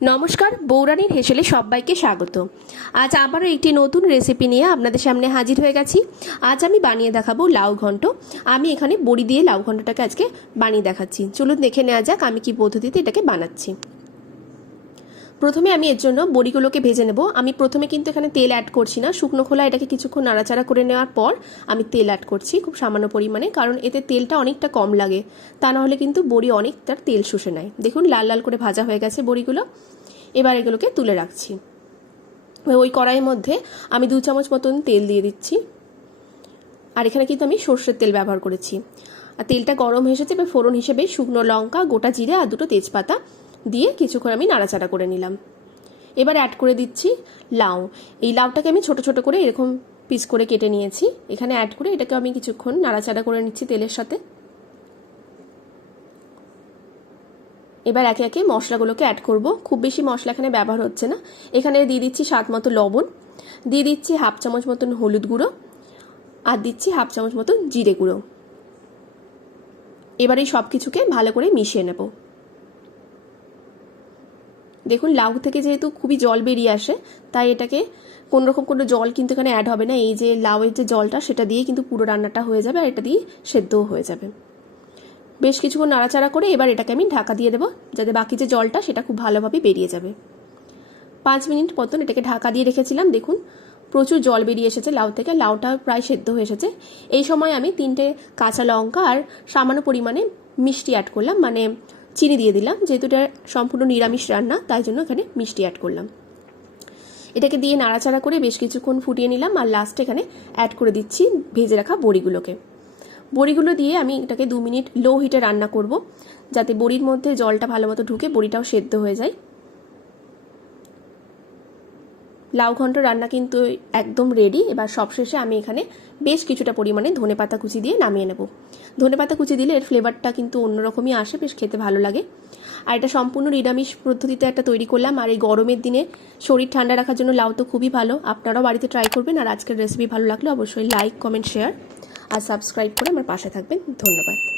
নমস্কার, বৌরানীর হেসেলে সবাইকে স্বাগত। আজ আবারও একটি নতুন রেসিপি নিয়ে আপনাদের সামনে হাজির হয়ে গেছি। আজ আমি বানিয়ে দেখাবো লাউ ঘন্ট। আমি এখানে বড়ি দিয়ে লাউ ঘন্টটাকে আজকে বানিয়ে দেখাচ্ছি। চলুন দেখে নেওয়া যাক আমি কি পদ্ধতিতে এটাকে বানাচ্ছি। প্রথমে আমি এর জন্য বড়িগুলোকে ভেজে নেব। আমি প্রথমে কিন্তু এখানে তেল অ্যাড করছি না, শুকনো খোলা এটাকে কিছুক্ষণ নাড়াচাড়া করে নেওয়ার পর আমি তেল অ্যাড করছি খুব সামান্য পরিমাণে, কারণ এতে তেলটা অনেকটা কম লাগে, তা না হলে কিন্তু বড়ি অনেক তার তেল শুষে নেয়। দেখুন লাল লাল করে ভাজা হয়ে গেছে বড়িগুলো। এবার এগুলোকে তুলে রাখছি। ওই কড়াইয়ের মধ্যে আমি 2 চামচ মতন তেল দিয়ে দিচ্ছি, আর এখানে কিন্তু আমি সর্ষের তেল ব্যবহার করেছি। আর তেলটা গরম হয়ে এসেছে, এবার ফোড়ন হিসেবে শুকনো লঙ্কা, গোটা জিরে আর 2টো তেজপাতা দিয়ে কিছুক্ষণ আমি নাড়াচাড়া করে নিলাম। এবার অ্যাড করে দিচ্ছি লাউ। এই লাউটাকে আমি ছোট ছোট করে এরকম পিস করে কেটে নিয়েছি। এখানে অ্যাড করে এটাকে আমি কিছুক্ষণ নাড়াচাড়া করে নিচ্ছি তেলের সাথে। এবার একে একে মশলাগুলোকে অ্যাড করব। খুব বেশি মশলা এখানে ব্যবহার হচ্ছে না। এখানে দিয়ে দিচ্ছি স্বাদ মতো লবণ, দিয়ে দিচ্ছি 1/2 চামচ মতন হলুদ গুঁড়ো, আর দিচ্ছি 1/2 চামচ মতন জিরে গুঁড়ো। এবার এই সব কিছুকে ভালো করে মিশিয়ে নেব। দেখুন লাউ থেকে যেহেতু খুবই জল বেরিয়ে আসে, তাই এটাকে কোনোরকম কোনো জল কিন্তু এখানে অ্যাড হবে না। এই যে লাউয়ের যে জলটা সেটা দিয়ে কিন্তু পুরো রান্নাটা হয়ে যাবে, আর এটা দিয়ে সেদ্ধও হয়ে যাবে। বেশ কিছুক্ষণ নাড়াচাড়া করে এবার এটাকে আমি ঢাকা দিয়ে দেবো, যাতে বাকি যে জলটা সেটা খুব ভালোভাবে বেরিয়ে যাবে। 5 মিনিট মতন এটাকে ঢাকা দিয়ে রেখেছিলাম। দেখুন প্রচুর জল বেরিয়ে এসেছে লাউ থেকে, লাউটা প্রায় সেদ্ধ হয়ে এসেছে। এই সময় আমি 3টে কাঁচা লঙ্কা আর সামান্য পরিমাণে মিষ্টি অ্যাড করলাম, মানে চিনি দিয়ে দিলাম। যেহেতু এটা সম্পূর্ণ নিরামিষ রান্না, তাই জন্য এখানে মিষ্টি অ্যাড করলাম। এটাকে দিয়ে নাড়াচাড়া করে বেশ কিছুক্ষণ ফুটিয়ে নিলাম, আর লাস্টে এখানে অ্যাড করে দিচ্ছি ভেজে রাখা বড়িগুলোকে। বড়িগুলো দিয়ে আমি এটাকে 2 মিনিট লো হিটে রান্না করব, যাতে বড়ির মধ্যে জলটা ভালো মতো ঢুকে বড়িটাও সেদ্ধ হয়ে যায়। লাউ ঘন্ট রান্না কিন্তু একদম রেডি। এবার সবশেষে আমি এখানে বেশ কিছুটা পরিমাণে ধনেপাতা কুচি দিয়ে নামিয়ে নেব। ধনেপাতা কুচি দিলে এর ফ্লেভারটা কিন্তু অন্যরকমই আসে, বেশ খেতে ভালো লাগে। আর এটা সম্পূর্ণ নিরামিষ পদ্ধতিতে একটা তৈরি করলাম। আর এই গরমের দিনে শরীর ঠান্ডা রাখার জন্য লাউ তো খুবই ভালো। আপনারাও বাড়িতে ট্রাই করবেন। আর আজকের রেসিপি ভালো লাগলে অবশ্যই লাইক, কমেন্ট, শেয়ার আর সাবস্ক্রাইব করে আমার পাশে থাকবেন। ধন্যবাদ।